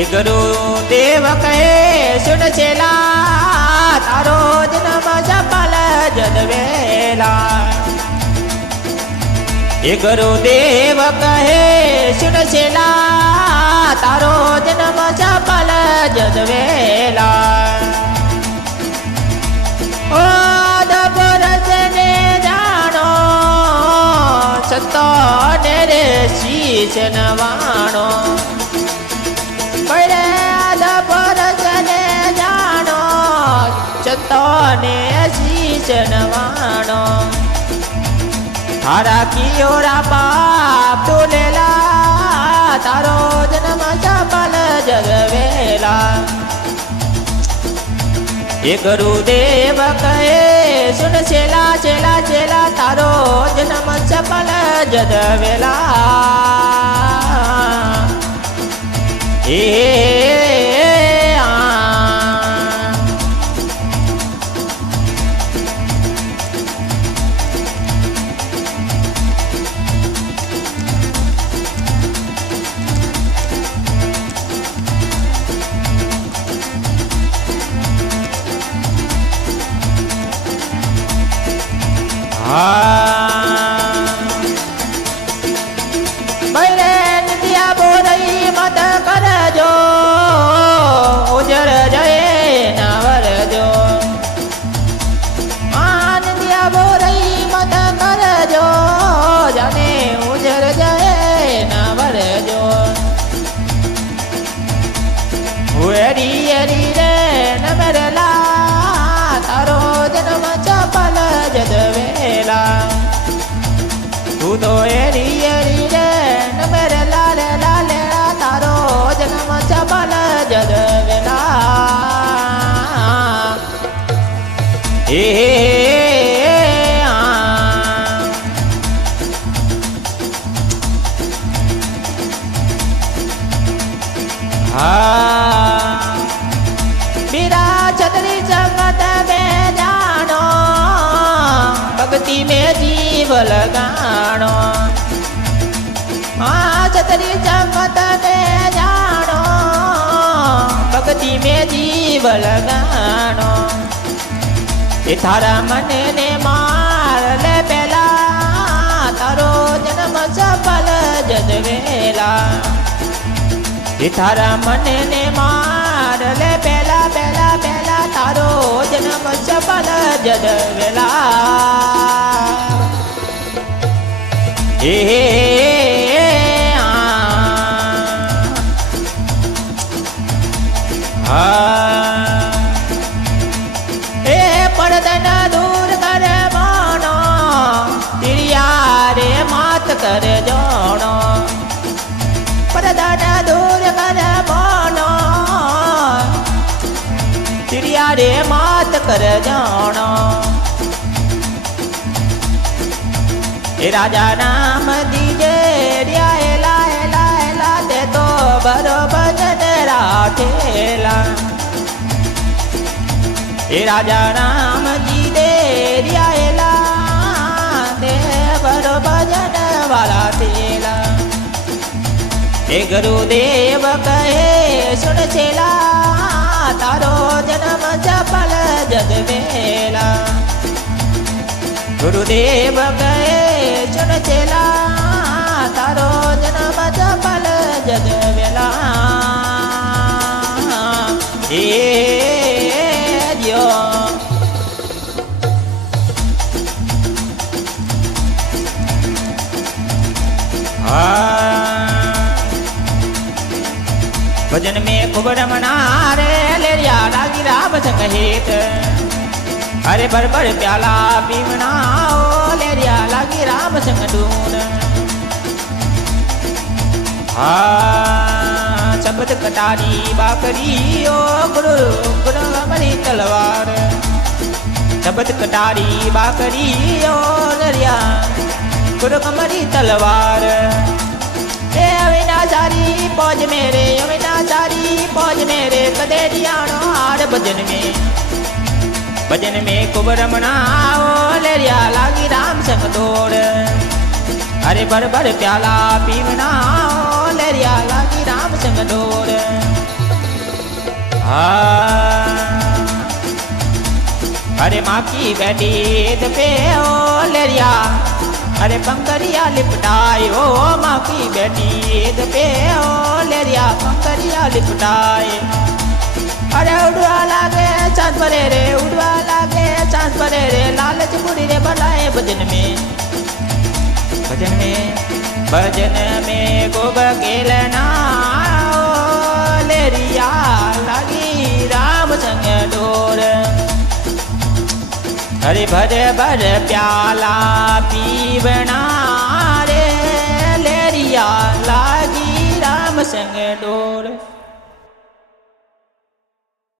એ ગુરુદેવ કહે સુન છેલા તારો જન્મ સફળ જદવેલા. એ ગુરુદેવ કહે સુન છેલા તારો જન્મ સફળ જદવેલા. ઓ દબરજને જાણો સતો ને રે શીશ નવાણો. દબરજને જાણો સતો ને શીશ નવાણો. તારા કિયોરા બાપ ડોલેલા તારો જન્મ સફળ જગવેલા. એ ગુરુદેવ કહે સુન છેલા છેલા છેલા તારો જન્મ સફળ જદવેલા. એ બૈરે નિત્યા બોરઈ મત કરજો ઉજર જય નવરજો. નિત્યા બોરઈ મત કરજો જાને ઉજર જય નવરજો. હુએરી એરી રે નમરલા તારો જન્મ સફળ જદવેલા. તું તો એરી એરી રે નમેરે લાલે લાલે તારો જન્મ સફળ જદવેલા. એ બીરા છત્રી સંગત બે જાણો ભક્તિ में जीव लगाणो. छतरी संगत में जानो भक्ति में जीव लगाणो. ए थारा मन ने मार ले पेला तारो जन्म सफल जदवेला. ए थारा मन ने मार ले पेला पेला पेला तारो जन्म सफल जदवेला. એ પડદન દૂર કરે માનો તિરિયા રે માત કરે જોણો. પડદન દૂર કરે માનો તિરિયા રે માત કરે જોણો. એ રાજા નામ દીજે રિયા એલા એલા એલા તે તો બરોબર જને રાખેલા. એ રાજા નામ દીજે રિયા એલા તે બરોબર જન વાલા થેલા. એ ગુરુદેવ કહે સુન છેલા તારો જન્મ સફળ જદવેલા. ગુરુદેવ કહે સુન છેલા તારો જન્મ સફળ જદવેલા. એ જો भजन में खूब रमना रे लेरिया रागी राम संग हेत. अरे भर भर प्याला पीवना ओ लेरिया लागी राम संग डून. शब्द कटारी बाकरी ओ गुरु गुरु कमरी तलवार. शब्द कटारी बाकरी ओ लेरिया गुरु कमरी तलवार. अविनाचारी पौज मेरे अविनाचारी पौज मेरे कदे दियानो हार भजन में खूब रमना ओ लेरिया लागी राम संग दौड़. अरे भर भर प्याला पीवना ओ लेरिया लागी राम संग दौड़. अरे माँ की बेटी पे ओ लेरिया अरे पंकरिया लिपटाए ओ माँ की बेटी पे ओ लेरिया पंकरिया लिपटाए अरे उड़वा लागे चांद परे रे उड़वा लागे चांद परे रे लालच बुरी रे बनाए भजन में गोब केलना लेरिया लागी राम संग डोर हरि भज भज प्याला पीवना रे लेरिया लागी राम संग डोर।